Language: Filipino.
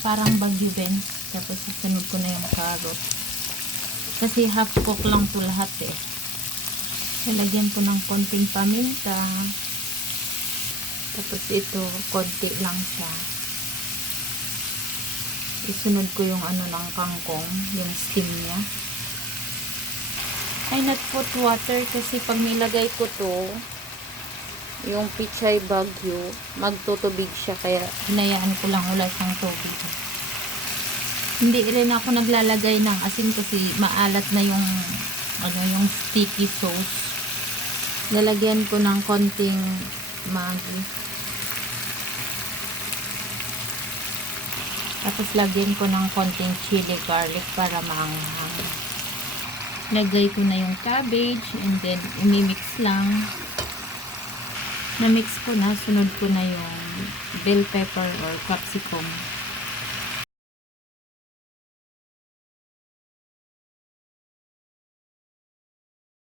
parang bagyo beans. Tapos isunod ko na yung carrot. Kasi half cook lang to lahat eh. Lalagyan ko ng konting paminta. Tapos ito, konti lang siya. Isunod ko yung ano ng kangkong, yung steam niya. I not put water kasi pag nilagay ko to, yung pichay bagyo, magtutubig siya. Kaya hinayaan ko lang wala siyang tubig. Hindi rin ako naglalagay ng asin kasi maalat na yung ano, yung sticky sauce. Lalagyan ko ng konting Maggi. Tapos lagyan ko ng konting chili garlic para maanghang. Lagay ko na yung cabbage and then imimix lang. Na-mix ko na, sunod ko na yung bell pepper or capsicum.